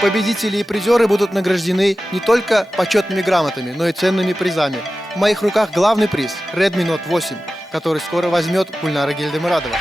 Победители и призеры будут награждены не только почетными грамотами, но и ценными призами. В моих руках главный приз – Redmi Note 8, который скоро возьмет Гульнара Гельдемурадова.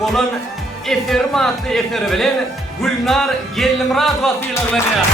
Olan efer matlı efer bilen Gülnar Gельдемурадова tıylarlanıyor.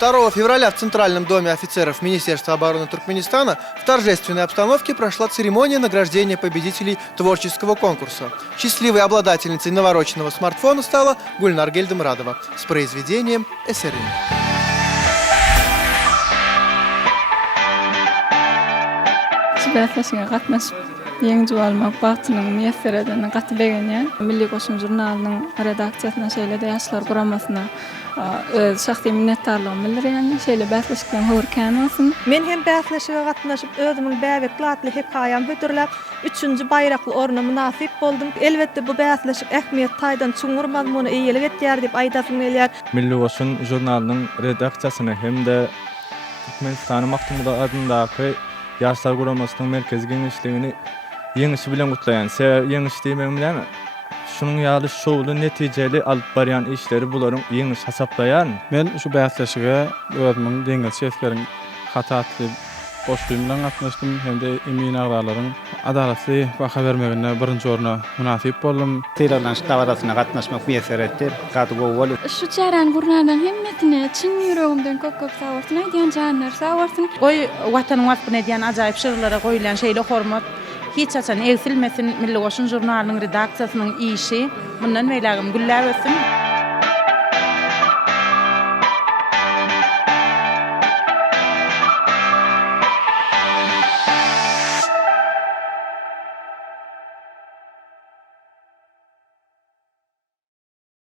Второго февраля в Центральном доме офицеров Министерства обороны Туркменистана в торжественной обстановке прошла церемония награждения победителей творческого конкурса. Счастливой обладательницей навороченного смартфона стала Гульнар Гельдемурадова с произведением «Эсерин». Yeni almak baktının müyesser edeni katı beğeniyen Milli Koşum Jurnalının redaksiyasına şeyle de yaşlar kuramasına şahsi minnettarlığım bildiriyen şeyle bäsleşikden hörkän olsun. Men hem bäsleşige gatnaşyp özümüň bäbekli hekayam hötürläp 3-nji bayrakly orna münasip boldum. Elbetde bu bäsleşik ähmiýet taýdan çuňur mazmuny eýelip etýär diýip aýdasym gelýär. Milli Koşum Jurnalynyň redaksiýasyny hem de Türkmenistan Maktumda adyndaky Yaşlar Guramasının merkezi genişligini yeňişi bilen gutlaýan. Yeňiş diýmem bilen şunun ýaly şowly netijeli alyp barýan işleri bularyň yeňiş hasaplaýan. Men şu bäsleşige özümiň deňil şefleriň hatatly boşluğum bilen gatnaşdym hem de emin agalaryň adalatly baha bermegine birinji orna münasip boldum. Tiralan ştawadasyna gatnaşmak müýesser etdi. Gaty gowul. Şu çären gurnadan hemmetine çyn ýüregimden köp sawurtyn aýdýan janlar sawurtyn. Oy watanyň watyny edýän ajaýyp şyrlara goýulan şeýle hormat hiç açan egsilmesin Milli Koşum Jurnalynyň redaksiýasynyň işi. Mundan meýlägim güllä ösün.